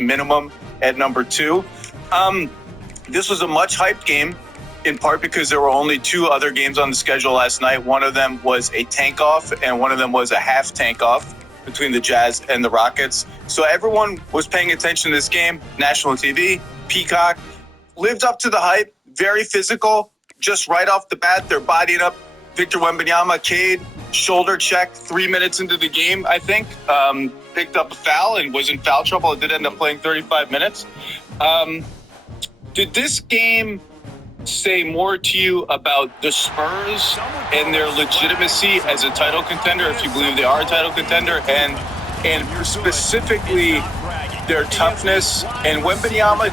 minimum at number 2. This was a much hyped game, in part because there were only 2 other games on the schedule last night. One of them was a tank off, and one of them was a half tank off between the Jazz and the Rockets. So everyone was paying attention to this game. National TV, Peacock, lived up to the hype, very physical. Just right off the bat, they're bodying up Victor Wembanyama. Cade, shoulder check 3 minutes into the game, I think. Picked up a foul and was in foul trouble. It did end up playing 35 minutes. Did this game say more to you about the Spurs and their legitimacy as a title contender, if you believe they are a title contender, and specifically their toughness? And Wembanyama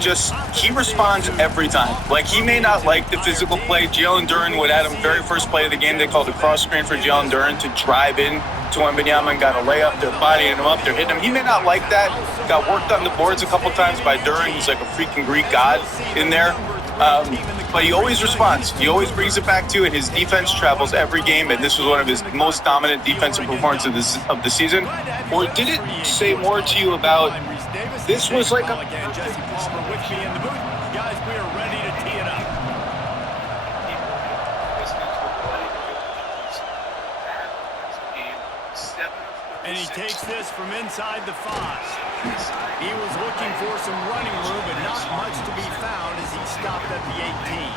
he responds every time. Like, he may not like the physical play. Jalen Duren would add him very first play of the game. They called a cross screen for Jalen Duren to drive in to Wembanyama and got a layup. They're bodying him up. They're hitting him. He may not like that. Got worked on the boards a couple times by Duren. He's like a freaking Greek god in there. But he always responds. He always brings it back to it. His defense travels every game, and this was one of his most dominant defensive performances of the season. Or did it say more to you about this was like a... Guys, we are ready to tee it up. And he takes this from inside the 5. He was looking for some running room, but not much to be found as he stopped at the 18.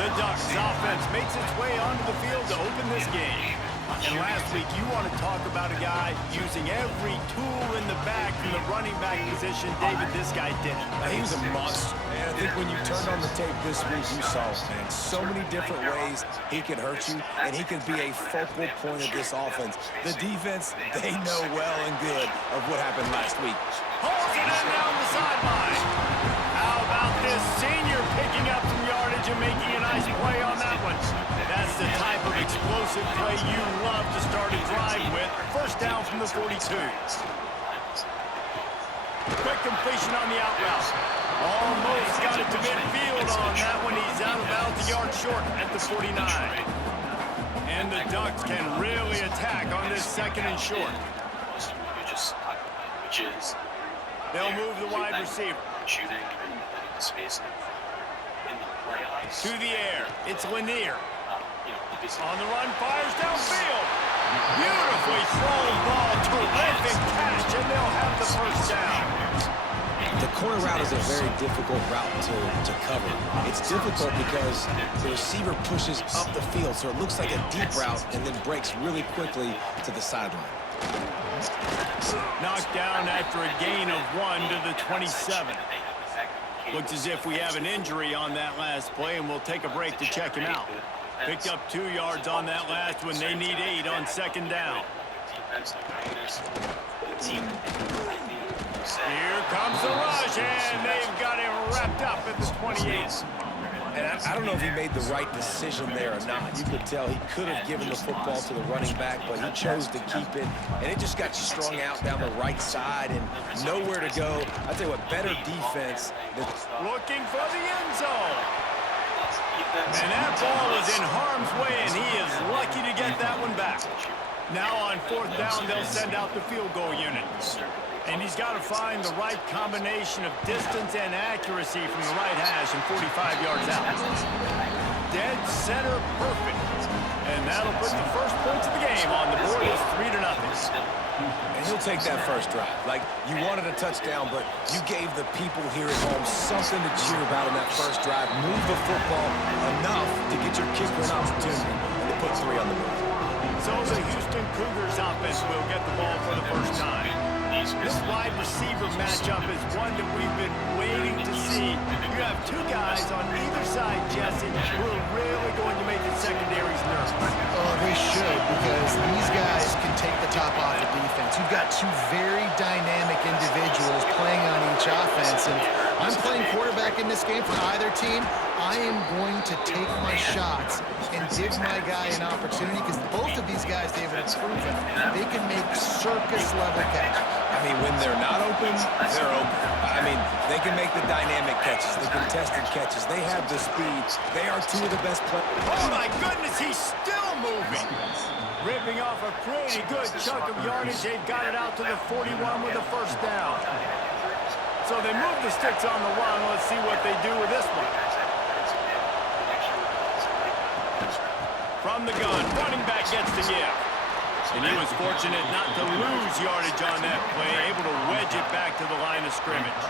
The Ducks offense makes its way onto the field to open this game. And last week, you want to talk about a guy using every tool in the bag from the running back position. David, this guy did it. He was a monster. And I think when you turned on the tape this week, you saw, man, so many different ways he could hurt you, and he could be a focal point of this offense. The defense, they know well and good of what happened last week. Holds it in down the sideline. How about this senior picking up some yardage and making a nice play on that one? That's the type of explosive play you love to start a drive with. First down from the 42. Quick completion on the out route. Almost got it to midfield on that one. He's out of bounds, a yard short at the 49. And the Ducks can really attack on this second and short. They'll move the wide receiver. To the air. It's Lanier. On the run, fires downfield. Beautifully thrown ball. Terrific catch, and they'll have the first down. The corner route is a very difficult route to cover. It's difficult because the receiver pushes up the field, so it looks like a deep route and then breaks really quickly to the sideline. Knocked down after a gain of 1 to the 27. Looks as if we have an injury on that last play, and we'll take a break to check him out. Picked up 2 yards on that last one. They need 8 on second down. Here comes the rush, and they've got him wrapped up at the 28. And I don't know if he made the right decision there or not. You could tell he could have given the football to the running back, but he chose to keep it. And it just got strung out down the right side and nowhere to go. I tell you what, better defense. Looking for the end zone. And that ball is in harm's way, and he is lucky to get that one back. Now on 4th down, they'll send out the field goal unit. And he's got to find the right combination of distance and accuracy from the right hash and 45 yards out. Dead center perfect. And that'll put the first points of the game on the board. It's 3-0. And he'll take that first drive. Like, you wanted a touchdown, but you gave the people here at home something to cheer about in that first drive. Move the football enough to get your kicker an opportunity and to put 3 on the board. So the Houston Cougars offense will get the ball for the first time. This wide receiver matchup is one that we've been waiting to see. You have 2 guys on either side, Jesse, who are really going to make the secondaries nervous. Oh, they should, because these guys can take the top off the defense. You've got 2 very dynamic individuals playing on each offense, and I'm playing quarterback in this game for either team. I am going to take my shots and give my guy an opportunity, because both of these guys, David, have proven they can make circus-level catches. I mean, when they're not open, they're open. I mean, they can make the dynamic catches, the contested catches. They have the speed. They are 2 of the best players. Oh, my goodness, he's still moving. Ripping off a pretty good chunk of yardage. They've got it out to the 41 with a first down. So they move the sticks on the run. Let's see what they do with this one. From the gun, running back gets the give. And he was fortunate not to lose yardage on that play, able to wedge it back to the line of scrimmage.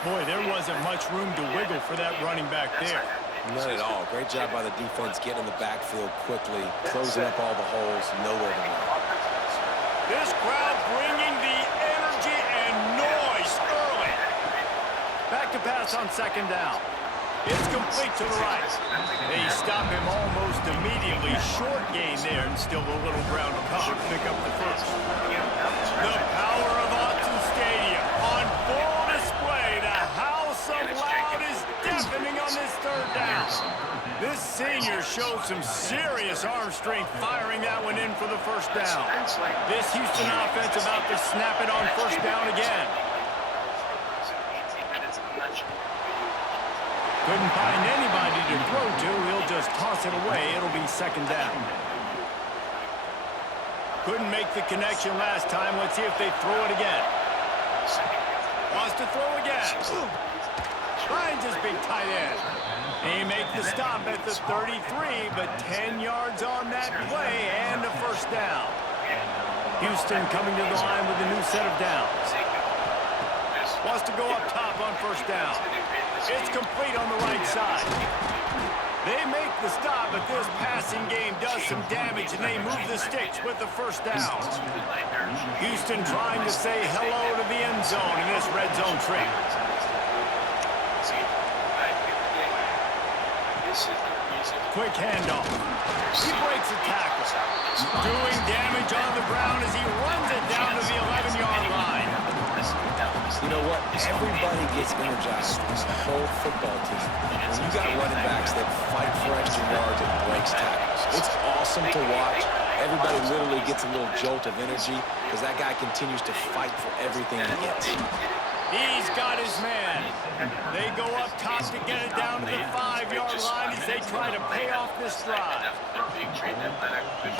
Boy, there wasn't much room to wiggle for that running back there. None at all. Great job by the defense getting in the backfield quickly, closing up all the holes, nowhere to go. This crowd bringing the energy and noise early. Back to pass on second down. It's complete to the right. They stop him almost immediately. Short gain there and still a little ground to cover to pick up the first. The power of HH2 Stadium on full display. The house of loud is deafening on this third down. This senior showed some serious arm strength firing that one in for the first down. This Houston offense about to snap it on first down again. Couldn't find anybody to throw to. He'll just toss it away. It'll be second down. Couldn't make the connection last time. Let's see if they throw it again. Wants to throw again. Finds his big tight end. He makes the stop at the 33, but 10 yards on that play and a first down. Houston coming to the line with a new set of downs. Wants to go up top on first down. It's complete on the right side. They make the stop, but this passing game does some damage, and they move the sticks with the first down. Houston trying to say hello to the end zone in this red zone trip. Quick handoff. He breaks a tackle. Doing damage on the ground as he runs it down to the 11-yard line. You know what? Everybody gets energized. The whole football team. When you got running backs that fight for extra yards and breaks tackles, it's awesome to watch. Everybody literally gets a little jolt of energy because that guy continues to fight for everything he gets. He's got his man. They go up top to get it down to the 5-yard line as they try to pay off this drive.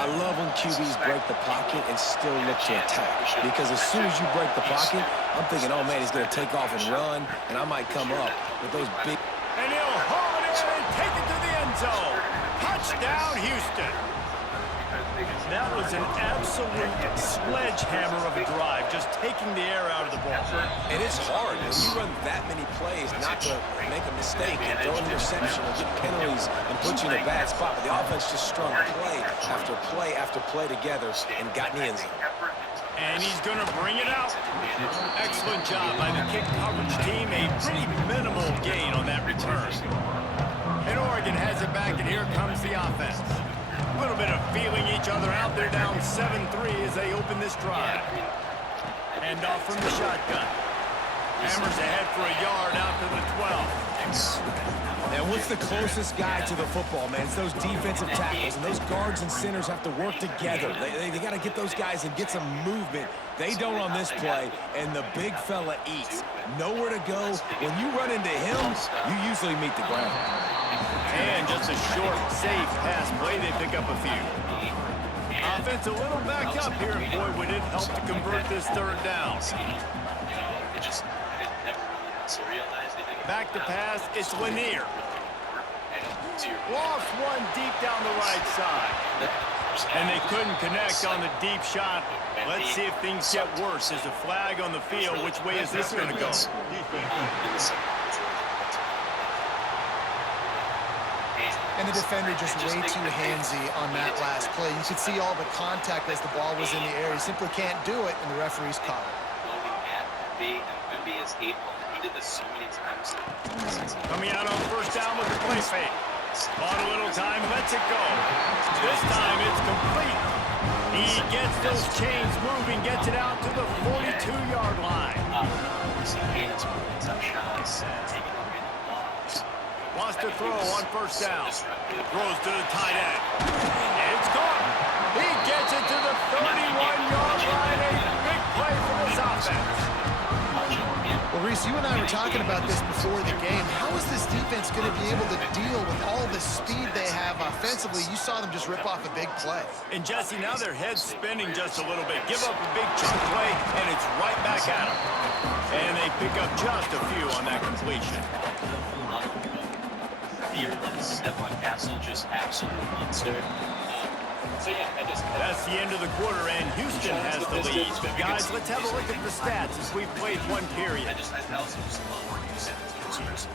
I love when QBs break the pocket and still look to attack. Because as soon as you break the pocket, I'm thinking, oh man, he's going to take off and run, and I might come up with those big... And he'll haul it in and take it to the end zone. Touchdown, Houston. That was an absolute sledgehammer of a drive, just taking the air out of the ball. And it's hard when you run that many plays not to make a mistake and throw an interception or get penalties and put you in a bad spot. But the offense just strung play after play after play together and got in the end zone. And he's going to bring it out. Excellent job by the kick coverage team. A pretty minimal gain on that return. And Oregon has it back, and here comes the offense. A little bit of feeling each other out. They're down 7-3 as they open this drive. Hand off from the shotgun. Hammers ahead for a yard out to the 12. And what's the closest guy to the football, man? It's those defensive tackles, and those guards and centers have to work together. They got to get those guys and get some movement. They don't on this play, and the big fella eats. Nowhere to go. When you run into him, you usually meet the ground. And just a short, safe pass play. They pick up a few. Offense a little backed up here, and boy, would it help to convert this third down. Back to pass, it's Lanier. Lost one deep down the right side. And they couldn't connect on the deep shot. Let's see if things get worse. There's a flag on the field. Which way is this going to go? And the defender just way too handsy on that last play. You could see all the contact as the ball was in the air. He simply can't do it, and the referee's caught it. He did this so many times. Coming out on first down with the play fake. Bought a little time, lets it go. This time it's complete. He gets those chains moving, gets it out to the 42-yard line. Wants to throw on first down. Throws to the tight end. It's caught. He gets it to the 31-yard line. A big play for this offense. Well, Reese, you and I were talking about this before the game. How is this defense going to be able to deal with all the speed they have offensively? You saw them just rip off a big play. And Jesse, now their head's spinning just a little bit. Give up a big chunk play, and it's right back at them. And they might pick up just a few on that completion. Step on Castle, just absolute monster. So yeah, That's the end of the quarter, and Houston has the lead. Guys, let's have a look at the stats as we've played one period. I also just love what you said to us.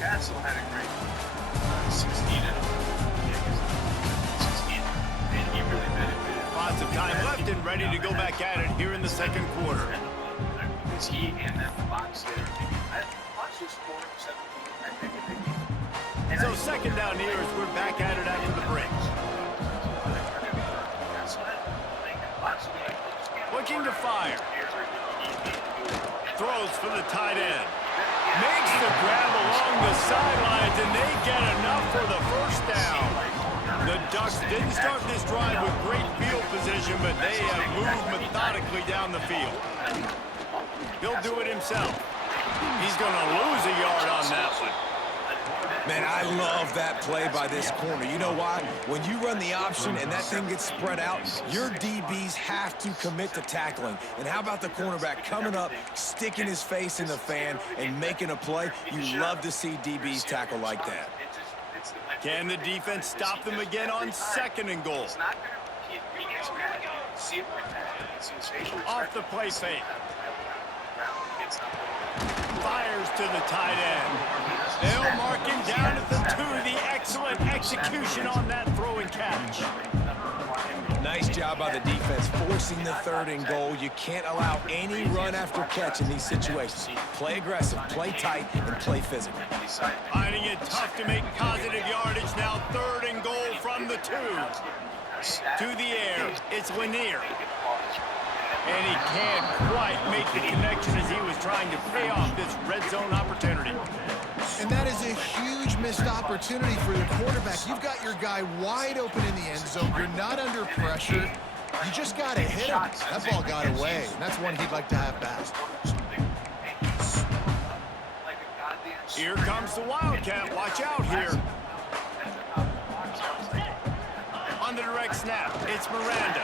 Castle had a great 16 and 16, and he really benefited. Lots of time left and ready to go back at it here in the second quarter. Because he and that Fox there, Fox was 4 of 17, I think. So second down here as we're back at it after the break. Looking to fire. Throws for the tight end. Makes the grab along the sidelines, and they get enough for the first down. The Ducks didn't start this drive with great field position, but they have moved methodically down the field. He'll do it himself. He's going to lose a yard on that one. Man, I love that play by this corner. You know why? When you run the option and that thing gets spread out, your DBs have to commit to tackling. And how about the cornerback coming up, sticking his face in the fan, and making a play? You love to see DBs tackle like that. Can the defense stop them again on second and goal? Off the play fake. Fires to the tight end. They'll mark him down at the 2. The excellent execution on that throw and catch. Nice job by the defense forcing the 3rd and goal. You can't allow any run after catch in these situations. Play aggressive, play tight, and play physical. Finding it tough to make positive yardage now. 3rd and goal from the 2. To the air, it's Lanier. And he can't quite make the connection as he was trying to pay off this red zone opportunity. And that is a huge missed opportunity for the quarterback. You've got your guy wide open in the end zone. You're not under pressure. You just got to hit him. That ball got away, and that's one he'd like to have back. Here comes the Wildcat. Watch out here. On the direct snap, it's Miranda.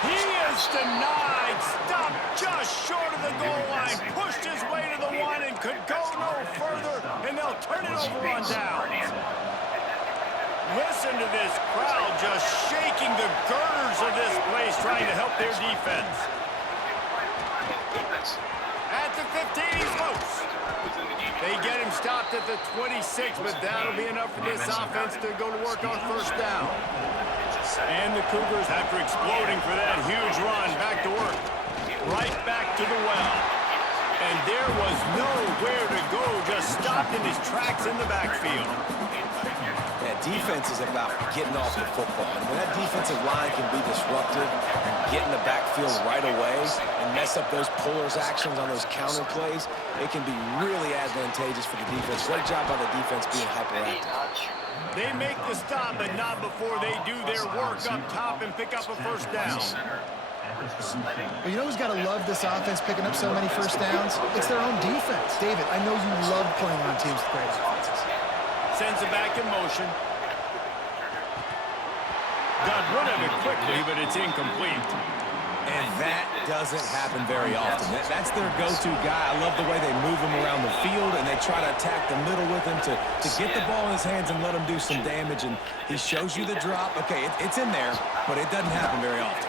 He is denied. Stopped just short of the goal line. Pushed his way to the 1 and could go no further, and they'll turn it over on downs. Listen to this crowd just shaking the girders of this place, trying to help their defense. At the 15, he's loose. They get him stopped at the 26, but that'll be enough for this offense to go to work on first down. And the Cougars, after exploding for that huge run, back to work. Right back to the well. And there was nowhere to go, just stopped in his tracks in the backfield. That defense is about getting off the football. And when that defensive line can be disruptive, get in the backfield right away, and mess up those pullers actions on those counter plays, it can be really advantageous for the defense. Great job by the defense being hyperactive. They make the stop, but not before they do their work up top and pick up a first down. But you know who's got to love this offense picking up so many first downs? It's their own defense. David, I know you love playing on teams with great offenses. Sends it back in motion. Got rid of it quickly, but it's incomplete. And that doesn't happen very often. That's their go-to guy. I love the way they move him around the field, and they try to attack the middle with him to get the ball in his hands and let him do some damage. And he shows you the drop. Okay, it's in there, but it doesn't happen very often.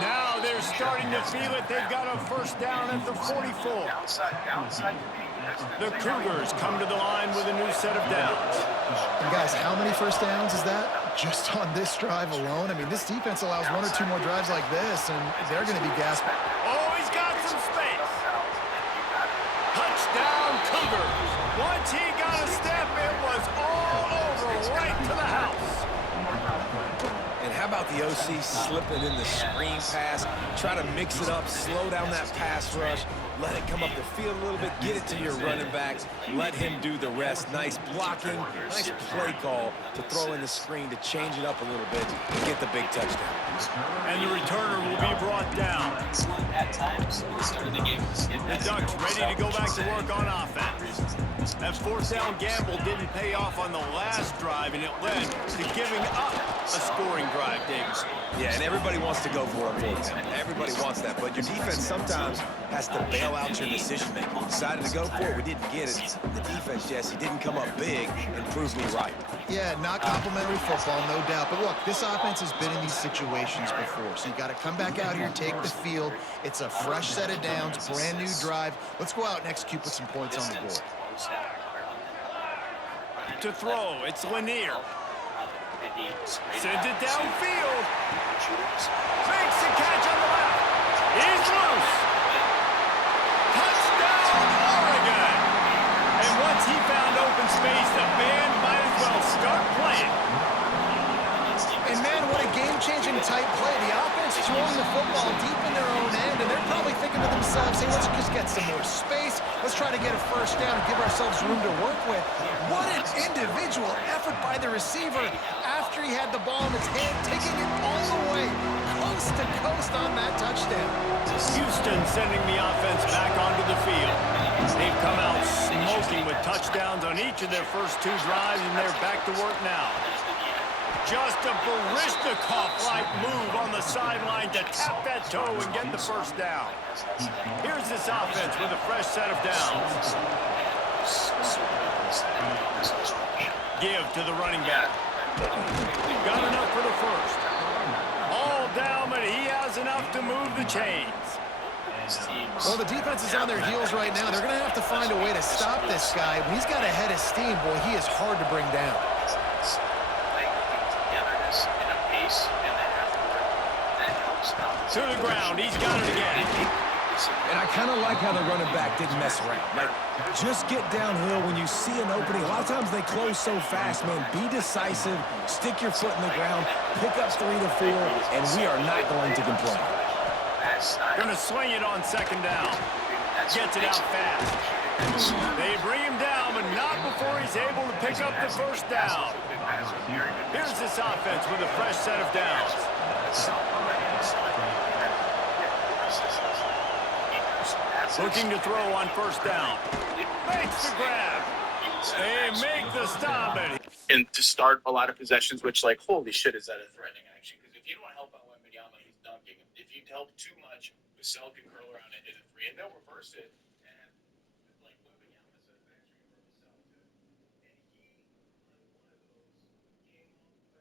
Now they're starting to feel it. They've got a first down at the 44. The Cougars come to the line with a new set of downs. And guys, how many first downs is that? Just on this drive alone? I mean, this defense allows 1 or 2 more drives like this, and they're going to be gasping. Oh, he's got some space. Touchdown, Cougars. Once he got a step, it was all over, right to the house. And how about the OC slipping in the screen pass, try to mix it up, slow down that pass rush, let it come up the field a little bit, get it to your running backs, let him do the rest. Nice blocking, nice play call to throw in the screen to change it up a little bit and get the big touchdown. And the returner will be brought down. At times, the start of the game. The Ducks ready to go back to work on offense. That fourth down gamble didn't pay off on the last drive, and it led to giving up a scoring drive, Davis. Yeah, and everybody wants to go for it. Everybody wants that, but your defense sometimes has to bail out your decision-making. We decided to go for it. We didn't get it. The defense, Jesse, didn't come up big and prove me right. Yeah, not complimentary football, no doubt. But look, this offense has been in these situations before, so you got to come back out here, take the field. It's a fresh set of downs, brand new drive. Let's go out and execute with some points on the board. To throw, it's Lanier. Sends it downfield. Makes the catch on the left. He's loose. Touchdown, Oregon. And once he found open space, the band might as well start playing. And man, what a game-changing type play. The offense throwing the football deep in their own end, and they're probably thinking to themselves, hey, let's just get some more space. Let's try to get a first down and give ourselves room to work with. What an individual effort by the receiver after he had the ball in his hand, taking it all the way, coast to coast on that touchdown. Houston sending the offense back onto the field. They've come out smoking with touchdowns on each of their first two drives, and they're back to work now. Just a Barishnikov-like move on the sideline to tap that toe and get the first down. Here's this offense with a fresh set of downs. Give to the running back. Got enough for the first. All down, but he has enough to move the chains. Well, the defense is on their heels right now. They're going to have to find a way to stop this guy. When he's got a head of steam, boy, he is hard to bring down. To the ground, he's got it again. And I kind of like how the running back didn't mess around. Like, just get downhill when you see an opening. A lot of times they close so fast, man. Be decisive, stick your foot in the ground, pick up 3 to 4, and we are not going to complain. Going to swing it on second down. Gets it out fast. They bring him down, but not before he's able to pick up the first down. Here's this offense with a fresh set of downs. Looking to throw on first down. Makes the grab. They make the stop. And to start a lot of possessions, which, like, holy shit, is that a threatening action? Because if you don't help out Wembanyama, he's dunking him. If you help too much, Vassell can curl around and hit a three, and they'll reverse it. And, like, Wembanyama said, actually for Vassell, too. And he, on one of those, came up, but,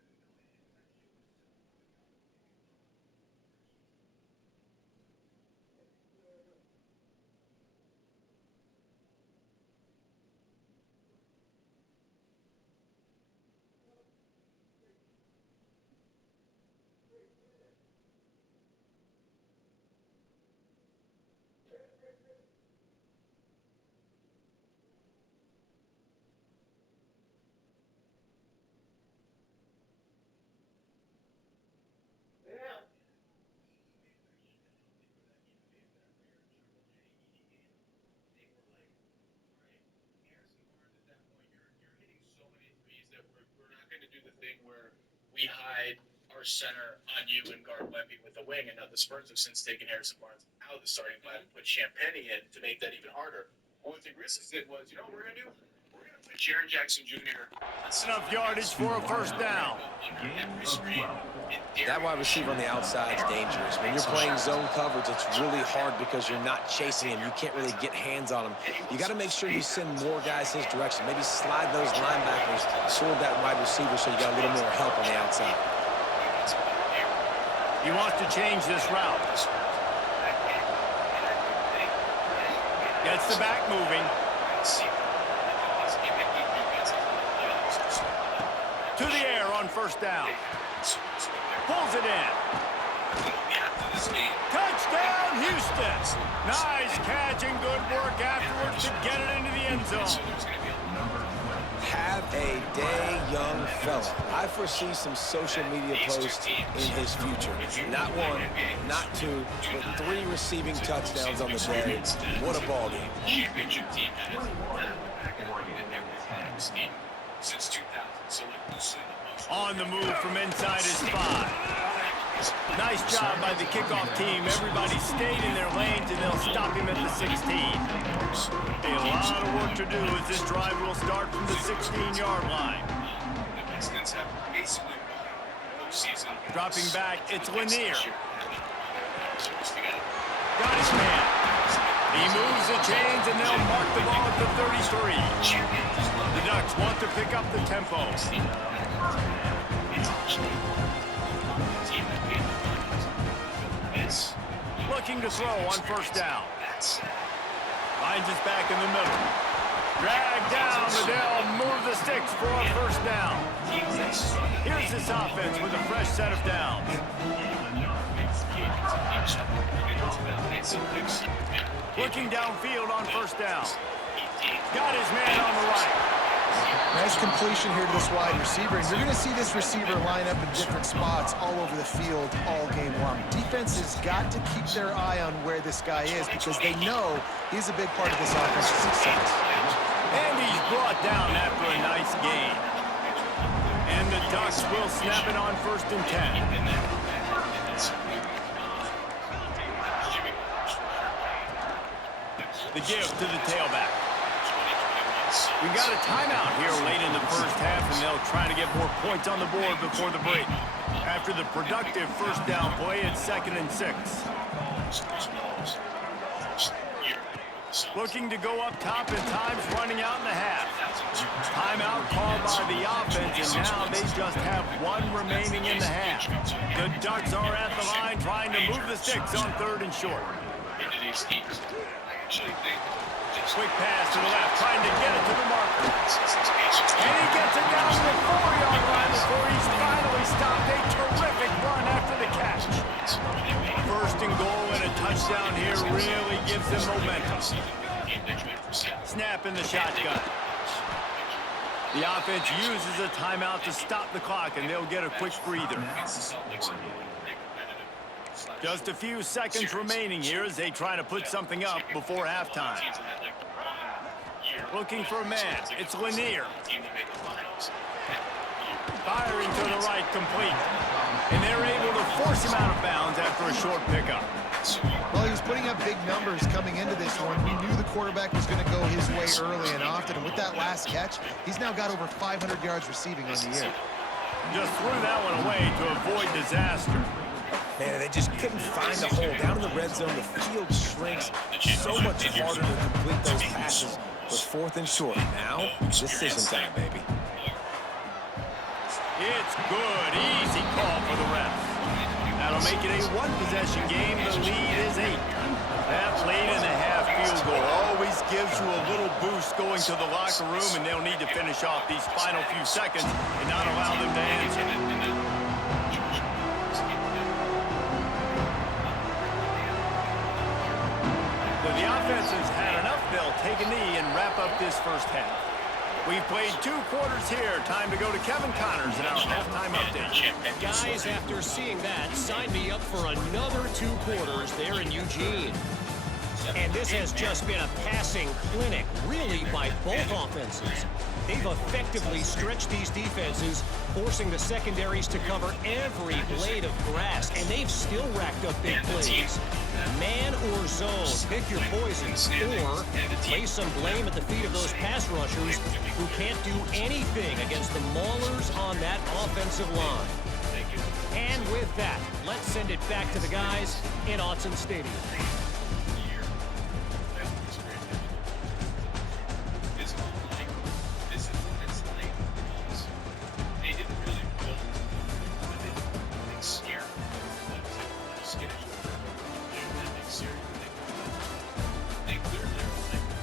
you know, it actually was where we hide our center on you and guard Wemby with a wing, and now the Spurs have since taken Harrison Barnes out of the starting line and put Champagny in to make that even harder. What the Grizzlies did was, you know what we're going to do? We're going to put Jaren Jackson Jr. Enough yardage for a first down. That wide receiver on the outside is dangerous. When you're playing zone coverage, it's really hard because you're not chasing him. You can't really get hands on him. You got to make sure you send more guys his direction. Maybe slide those linebackers toward that wide receiver so you got a little more help on the outside. He wants to change this route. Gets the back moving. To the air on first down. Pulls it in. Touchdown, Houston. Nice catch and good work afterwards to get it into the end zone. Have a day, young fella. I foresee some social media posts in his future. Not one, not two, but 3 receiving touchdowns on the day. What a ball game. Championship team has since 2000. So, like, on the move from inside his 5. Nice job by the kickoff team. Everybody stayed in their lanes, and they'll stop him at the 16. A lot of work to do as this drive will start from the 16-yard line. Dropping back, it's Lanier. Got his man. He moves the chains, and they'll mark the ball at the 33. The Ducks want to pick up the tempo. Looking to throw on first down. Finds his back in the middle. Drag down, Liddell, move the sticks for a first down. Here's this offense with a fresh set of downs. Looking downfield on first down. Got his man on the right. Nice completion here to this wide receiver, and you're going to see this receiver line up in different spots all over the field all game long. Defense has got to keep their eye on where this guy is because they know he's a big part of this offense's success. And he's brought down after a nice gain. And the Ducks will snap it on first and 10. The give to the tailback. We got a timeout here late in the first half, and they'll try to get more points on the board before the break. After the productive first down play, it's 2nd and 6. Looking to go up top, and time's running out in the half. Timeout called by the offense, and now they just have one remaining in the half. The Ducks are at the line trying to move the sticks on 3rd and short. Quick pass to the left, trying to get it to the marker. And he gets it down to the 4-yard line before he's finally stopped. A terrific run after the catch. First and goal and a touchdown here really gives them momentum. Snap in the shotgun. The offense uses a timeout to stop the clock, and they'll get a quick breather. Just a few seconds remaining here as they try to put something up before halftime. Looking for a man. It's Lanier. Firing to the right, complete. And they're able to force him out of bounds after a short pickup. Well, he was putting up big numbers coming into this one. We knew the quarterback was going to go his way early and often. And with that last catch, he's now got over 500 yards receiving on the year. Just threw that one away to avoid disaster. Man, they just couldn't find a hole. Down in the red zone, the field shrinks. So much harder to complete those passes. But 4th and short. Now, decision time, baby. It's good. Easy call for the ref. That'll make it a one-possession game. The lead is 8. That late in the half field goal always gives you a little boost going to the locker room, and they'll need to finish off these final few seconds and not allow them to answer. The offense has had enough. They'll take a knee and wrap up this first half. We've played 2 quarters here. Time to go to Kevin Connors in our halftime update. Guys, after seeing that, sign me up for another 2 quarters there in Eugene. And this has just been a passing clinic, really, by both offenses. They've effectively stretched these defenses, forcing the secondaries to cover every blade of grass, and they've still racked up big plays. Man or zone, pick your poisons, or place some blame at the feet of those pass rushers who can't do anything against the maulers on that offensive line. And with that, let's send it back to the guys in Autzen Stadium.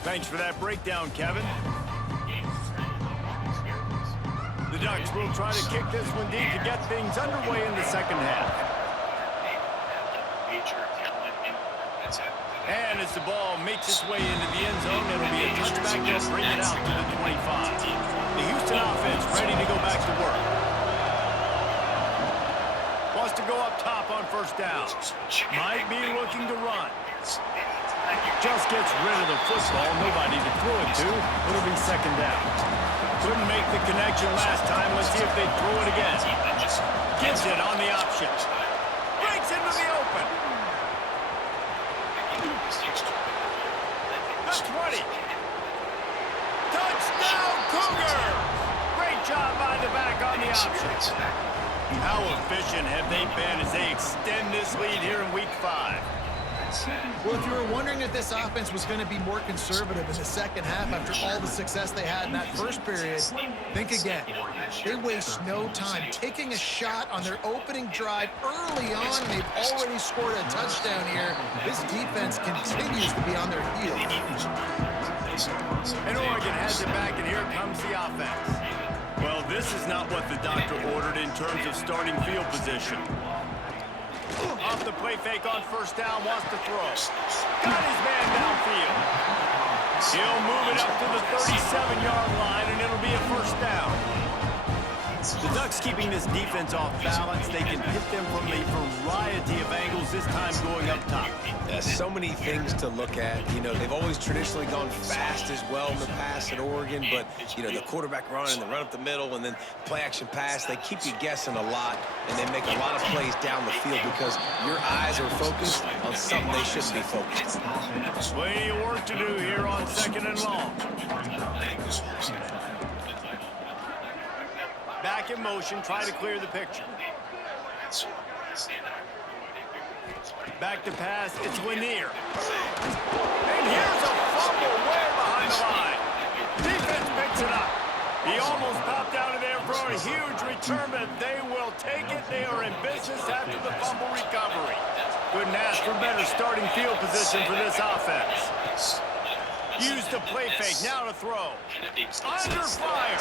Thanks for that breakdown, Kevin. The Ducks will try to kick this one deep to get things underway in the second half. And as the ball makes its way into the end zone, it'll be a touchback. They'll bring it out to the 25. The Houston offense ready to go back to work. Wants to go up top on first down. Might be looking to run. Just gets rid of the football. Nobody to throw it to. It'll be second down. Couldn't make the connection last time. Let's see if they throw it again. Gets it on the option. Breaks into the open. Cougars! Great job by the back on the option. How efficient have they been as they extend this lead here in Week 5? Well, if you were wondering if this offense was going to be more conservative in the second half after all the success they had in that first period, think again. They waste no time taking a shot on their opening drive early on. They've already scored a touchdown here. This defense continues to be on their heels. And Oregon has it back, and here comes the offense. Well, this is not what the doctor ordered in terms of starting field position. Off the play fake on first down, wants to throw. Got his man downfield. He'll move it up to the 37-yard line, and it'll be a first down. The Ducks keeping this defense off balance. They can hit them from a variety of angles, this time going up top. So many things to look at. You know, they've always traditionally gone fast as well in the past at Oregon, but, you know, the quarterback run and the run up the middle and then play-action pass, they keep you guessing a lot, and they make a lot of plays down the field because your eyes are focused on something they shouldn't be focused on. Plenty of work to do here on 2nd and long. Back in motion, try to clear the picture. Back to pass, it's Lanier. And here's a fumble way behind the line. Defense picks it up. He almost popped out of there for a huge return, but they will take it. They are in business after the fumble recovery. Couldn't ask for better starting field position for this offense. Use the play fake, now to throw. Under fire.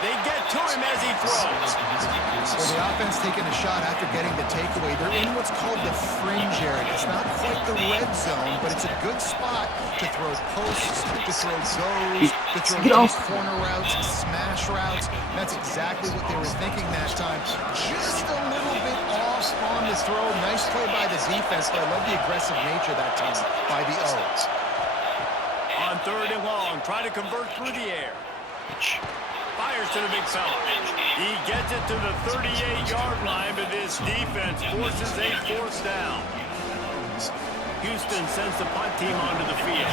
They get to him as he throws. Well, the offense taking a shot after getting the takeaway. They're in what's called the fringe area. It's not quite the red zone, but it's a good spot to throw posts, to throw goes, to throw deep corner routes, smash routes. That's exactly what they were thinking that time. Just a little bit off on the throw. Nice play by the defense, but I love the aggressive nature that time by the O's. On 3rd and long, try to convert through the air. Fires to the big fella. He gets it to the 38-yard line, but this defense forces a 4th down. Houston sends the punt team onto the field.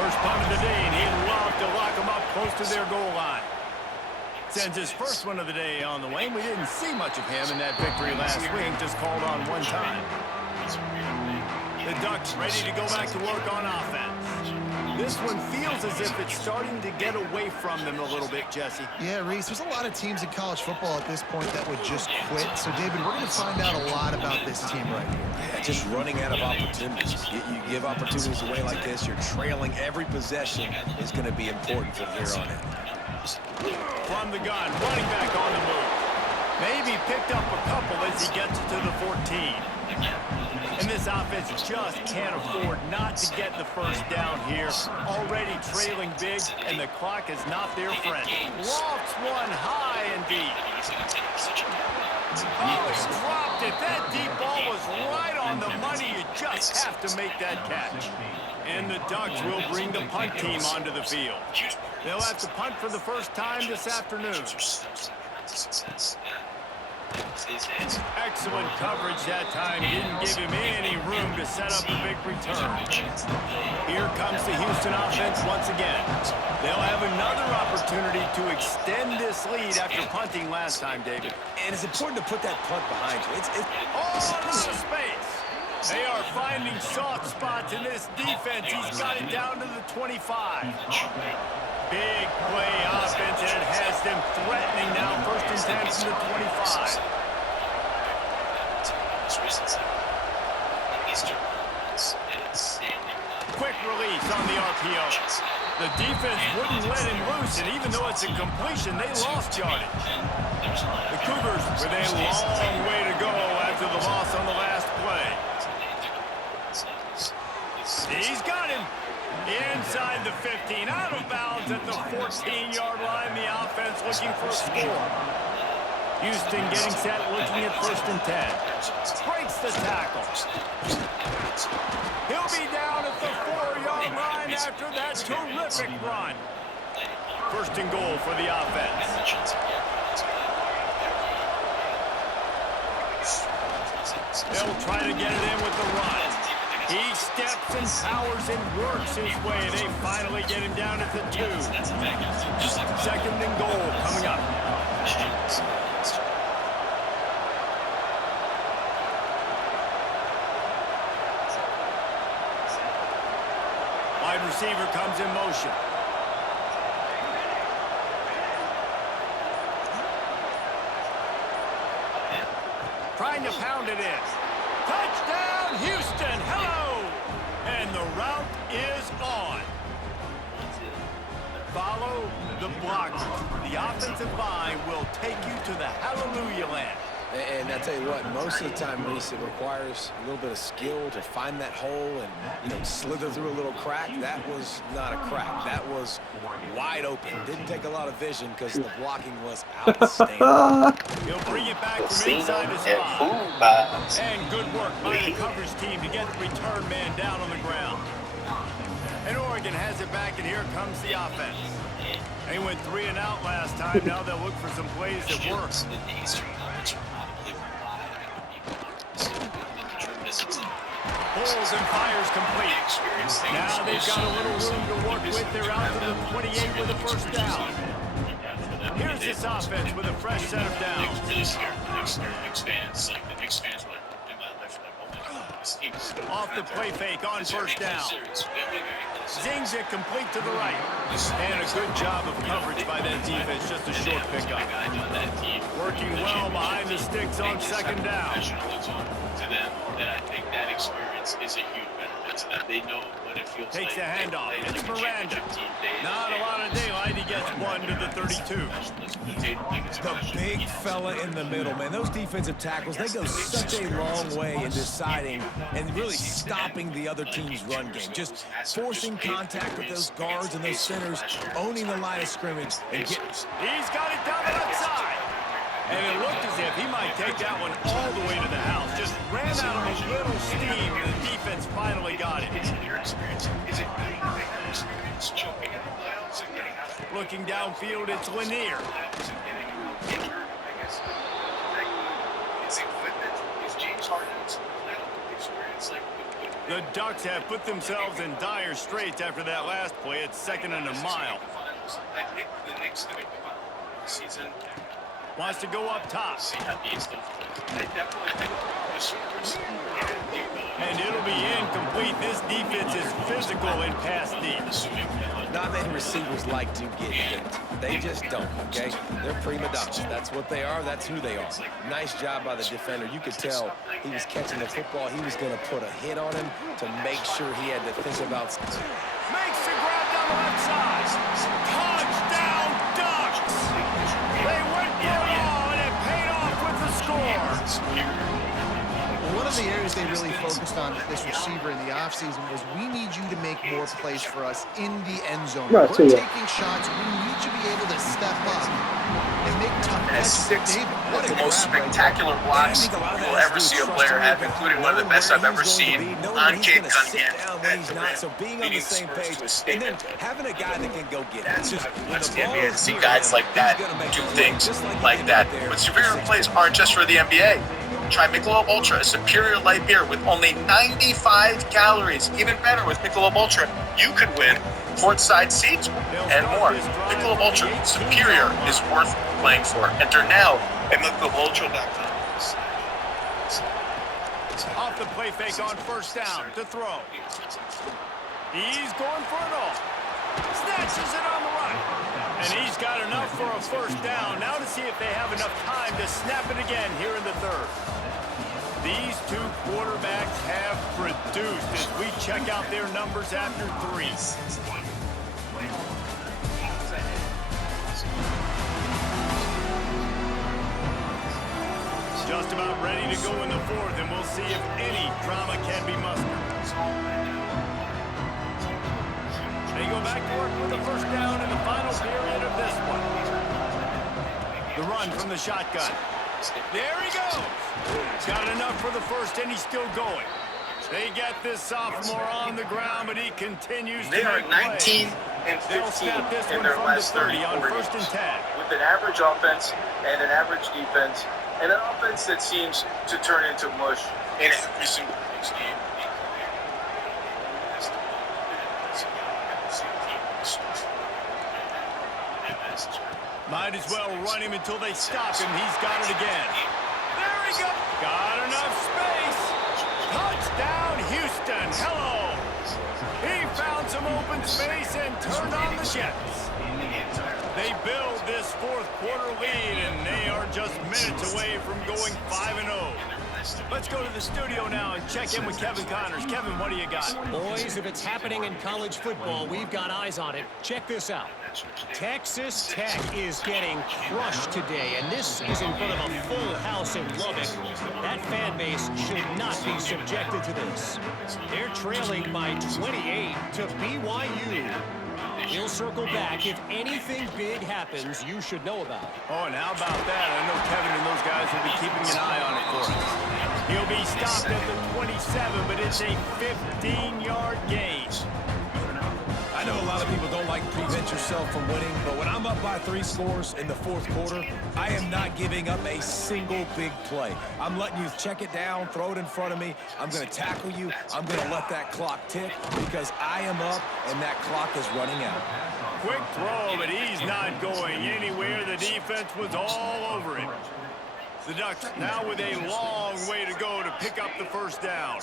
First punt of the day, and he'd love to lock them up close to their goal line. Sends his first one of the day on the way. We didn't see much of him in that victory last week, just called on one time. The Ducks ready to go back to work on offense. This one feels as if it's starting to get away from them a little bit, Jesse. Yeah, Reese, there's a lot of teams in college football at this point that would just quit. So, David, we're going to find out a lot about this team right here. Yeah, just running out of opportunities. You give opportunities away like this, you're trailing every possession is going to be important from here on in. From the gun, running back on the move. Maybe picked up a couple as he gets to the 14. And this offense just can't afford not to get the first down here. Already trailing big, and the clock is not their friend. Lofts one high and deep. Oh, he dropped it. That deep ball was right on the money. You just have to make that catch. And the Ducks will bring the punt team onto the field. They'll have to punt for the first time this afternoon. Excellent coverage that time. Didn't give him any room to set up a big return. Here comes the Houston offense once again. They'll have another opportunity to extend this lead after punting last time, David. And it's important to put that punt behind you. All out of space. They are finding soft spots in this defense. He's got it down to the 25. Big play offense, and it has them threatening now. 1st and 10 from the 25. Quick release on the RPO. The defense wouldn't let him loose, and even though it's a completion, they lost yardage. The Cougars with a long way to go after the loss on the last play. He's got him. Inside the 15, out of bounds at the 14-yard line. The offense looking for a score. Houston getting set, looking at 1st and 10. Breaks the tackle. He'll be down at the 4-yard line after that terrific run. 1st and goal for the offense. They'll try to get it in with the run. He steps and powers and works his way. They finally get him down at the 2. Second and goal coming up. Wide receiver comes in motion. Trying to pound it in. Touchdown, Houston. Hello. And the route is on. Follow the blockers. The offensive line will take you to the hallelujah land. And I tell you what, most of the time, Reese, it requires a little bit of skill to find that hole and, slither through a little crack. That was not a crack. That was wide open. Didn't take a lot of vision because the blocking was outstanding. He'll bring it back from inside his spot. And good work by the coverage team to get the return man down on the ground. And Oregon has it back, and here comes the offense. They went 3 and out last time. Now they'll look for some plays that work. Pulls and fires complete. Now they've got a little room to work with. They're out to the 28 with a first down. Here's this offense with a fresh set of downs. Off the play fake on first down. Zings it complete to the right. And a good job of coverage by that defense. Just a short pickup. Working well behind the sticks on second down. Is a huge benefit to them. They know what it feels like. Takes the handoff. It's Miranda. Not a lot of daylight. He gets 1 to the 32. The big fella in the middle, man. Those defensive tackles, they go such a long way in deciding and really stopping the other team's run game. Just forcing contact with those guards and those centers, owning the line of scrimmage, and get... He's got it down the left side. And it looked as if he might take that one all the way to the house. Just ran out of a little steam, and the defense finally got it. Looking downfield, it's Lanier. The Ducks have put themselves in dire straits after that last play. It's 2nd and a mile. Wants to go up top. And it'll be incomplete. This defense is physical and pass deep. Not many receivers like to get hit. They just don't, okay? They're prima donnas. That's what they are. That's who they are. Nice job by the defender. You could tell he was catching the football. He was going to put a hit on him to make sure he had to think about... Makes the grab down the left side. Touchdown, Ducks! They went for it all, and it paid off with the score. One of the areas they really focused on with this receiver in the offseason was we need you to make more plays for us in the end zone. We're taking shots. We need you to be able to step up and make tough catches. One of the most spectacular blocks you'll ever see a player have, including one of the best I've ever seen on Jake Cunningham. So being on the same page, and then having a guy that can go get it. That's the NBA to see guys like that do things like that. But superior plays aren't just for the NBA. Try Michelob Ultra, a superior light beer with only 95 calories. Even better with Michelob Ultra, you could win courtside seats and more. Michelob Ultra, superior is worth playing for. Enter now at MichelobUltra.com. Off the play fake on first down to throw. He's going for it all. Snatches it on the run. And he's got enough for a first down. Now to see if they have enough time to snap it again here in the third. These two quarterbacks have produced as we check out their numbers after 3. Just about ready to go in the fourth, and we'll see if any drama can be mustered. They go back to work with the first down in the final period of this one. The run from the shotgun. There he goes. Got enough for the first, and he's still going. They get this sophomore on the ground, but he continues They to are make 19 plays. and They'll 15 snap this in one their from last the 30 30 on quarters. first and 10. With an average offense and an average defense, and an offense that seems to turn into mush in every single game. Might as well run him until they stop him. He's got it again. There he goes. Got enough space. Touchdown, Houston. Hello. He found some open space and turned on the jets. They build this fourth quarter lead, and they are just minutes away from going 5-0. Let's go to the studio now and check in with Kevin Connors. Kevin, what do you got? Boys, if it's happening in college football, we've got eyes on it. Check this out. Texas Tech is getting crushed today, and this is in front of a full house in Lubbock. That fan base should not be subjected to this. They're trailing by 28 to BYU. He'll circle back if anything big happens you should know about. Oh, and how about that? I know Kevin and those guys will be keeping an eye on it for us. He'll be stopped at the 27, but it's a 15-yard gain. I know a lot of people don't like to prevent yourself from winning, but when I'm up by 3 scores in the fourth quarter, I am not giving up a single big play. I'm letting you check it down, throw it in front of me. I'm going to tackle you. I'm going to let that clock tick because I am up and that clock is running out. Quick throw, but he's not going anywhere. The defense was all over him. The Ducks now with a long way to go to pick up the first down.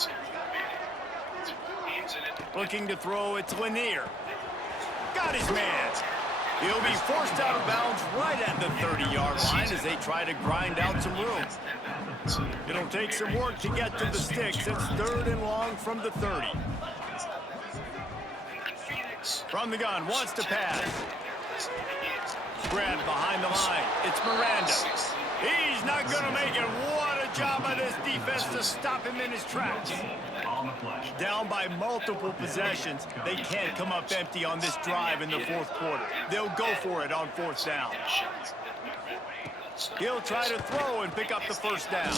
Looking to throw, it's Lanier. Got his man. He'll be forced out of bounds right at the 30-yard line as they try to grind out some room. It'll take some work to get to the sticks. It's 3rd and long from the 30. From the gun, wants to pass. Grabbed behind the line. It's Miranda. He's not going to make it. What a job by this defense to stop him in his tracks. Down by multiple possessions, they can't come up empty on this drive in the fourth quarter. They'll go for it on 4th down. He'll try to throw and pick up the first down.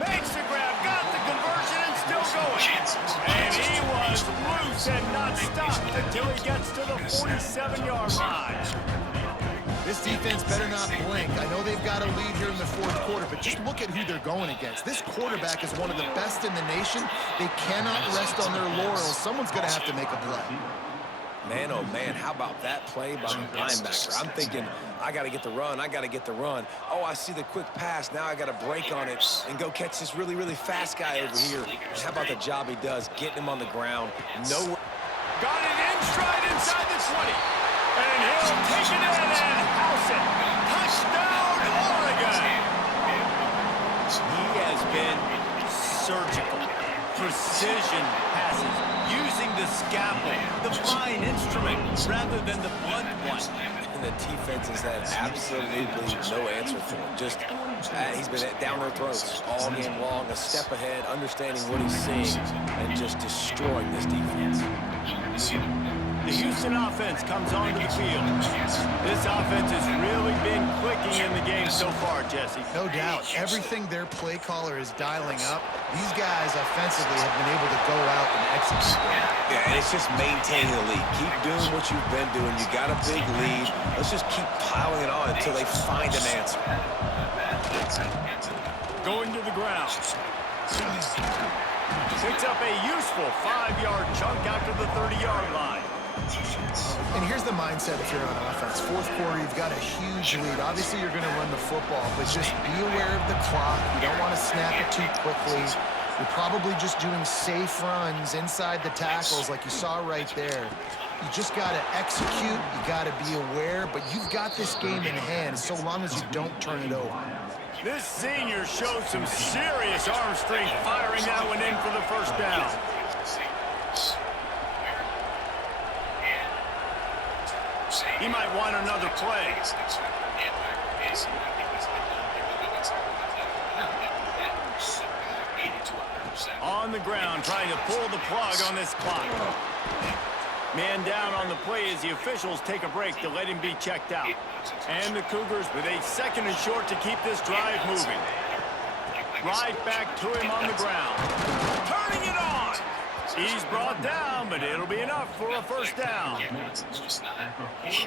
Makes the grab, got the conversion, and still going. And he was loose and not stopped until he gets to the 47-yard line. This defense better not blink. I know they've got a lead here in the fourth quarter, but just look at who they're going against. This quarterback is one of the best in the nation. They cannot rest on their laurels. Someone's going to have to make a play. Man, oh man, how about that play by the linebacker? I'm thinking, I got to get the run, I got to get the run. Oh, I see the quick pass, now I got to break on it and go catch this really, really fast guy over here. And how about the job he does, getting him on the ground? No. Got it in stride inside the 20. And he'll take it in and house it. Touchdown, Oregon. He has been surgical. Precision passes, using the scalpel, the fine instrument, rather than the blunt one. And the defense has had absolutely no answer for him. Just, he's been down their throats all game long, a step ahead, understanding what he's seeing, and just destroying this defense. The Houston offense comes onto the field. This offense has really been clicking in the game so far, Jesse. No doubt. Everything their play caller is dialing up, these guys offensively have been able to go out and execute. Yeah, and it's just maintaining the lead. Keep doing what you've been doing. You got a big lead. Let's just keep piling it on until they find an answer. Going to the ground. Picks up a useful 5-yard chunk after the 30-yard line. And here's the mindset if you're on offense. Fourth quarter, you've got a huge lead. Obviously, you're going to run the football, but just be aware of the clock. You don't want to snap it too quickly. You're probably just doing safe runs inside the tackles like you saw right there. You just got to execute. You got to be aware, but you've got this game in hand so long as you don't turn it over. This senior showed some serious arm strength firing that one in for the first down. He might want another play. On the ground, trying to pull the plug on this clock. Man down on the play as the officials take a break to let him be checked out. And the Cougars with a 2nd and short to keep this drive moving. Right back to him on the ground. Turning it on. He's brought down, but it'll be enough for a first down.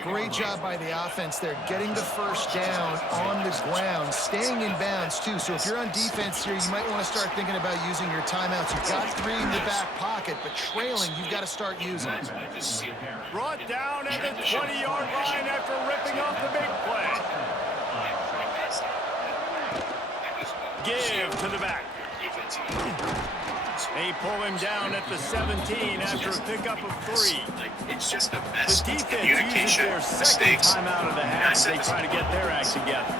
Great job by the offense there, getting the first down on the ground, staying in bounds, too. So if you're on defense here, you might want to start thinking about using your timeouts. You've got 3 in the back pocket, but trailing, you've got to start using it. Brought down at the 20-yard line after ripping off the big play. Give to the back. They pull him down at the 17 after a pickup of 3. It's just the The best defense uses communication their second mistakes. timeout of the half as they try to get their act together.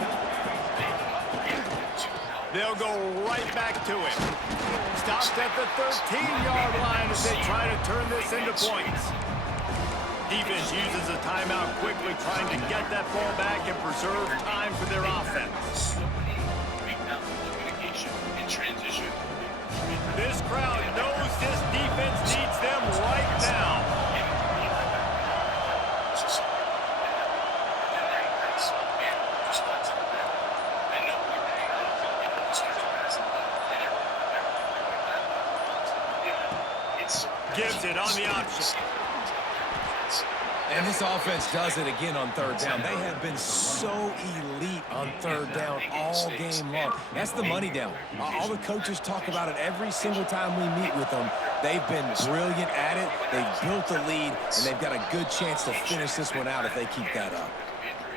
They'll go right back to him. Stopped at the 13-yard line as they try to turn this into points. Defense uses a timeout quickly, trying to get that ball back and preserve time for their offense. Transition. This crowd knows this defense needs them right now. Gives it on the option. And this offense does it again on third down. They have been so elite on third down all game long. That's the money down. All the coaches talk about it every single time we meet with them. They've been brilliant at it. They've built a lead, and they've got a good chance to finish this one out if they keep that up.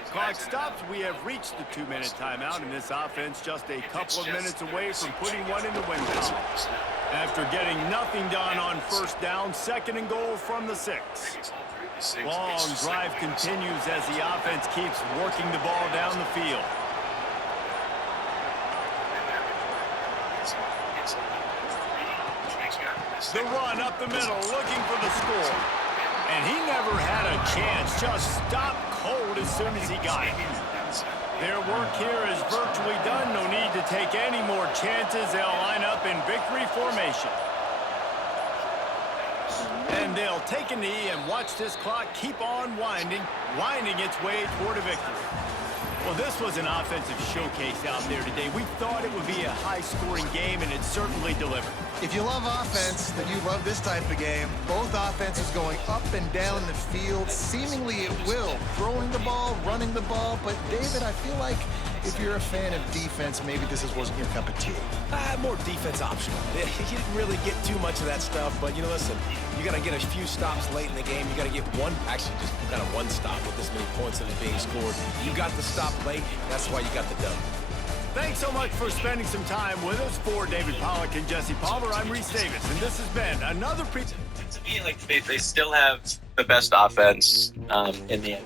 Clock stops. We have reached the 2-minute timeout, and this offense just a couple of minutes away from putting one in the win column. After getting nothing done on first down, 2nd and goal from the 6. Long drive continues as the offense keeps working the ball down the field. The run up the middle, looking for the score. And he never had a chance, just stopped cold as soon as he got it. Their work here is virtually done. No need to take any more chances. They'll line up in victory formation. And they'll take a knee and watch this clock keep on winding its way toward a victory. Well, this was an offensive showcase out there today. We thought it would be a high-scoring game, and it certainly delivered. If you love offense, then you love this type of game. Both offenses going up and down the field, seemingly at will. Throwing the ball, running the ball. But, David, I feel like if you're a fan of defense, maybe this wasn't your cup of tea. More defense optional. You didn't really get too much of that stuff, but, listen, you got to get a few stops late in the game. You got to get just kind of one stop with this many points that is being scored. You got the stop late, that's why you got the dub. Thanks so much for spending some time with us. For David Pollack and Jesse Palmer, I'm Reese Davis, and this has been another To me, like they still have the best offense in the NBA.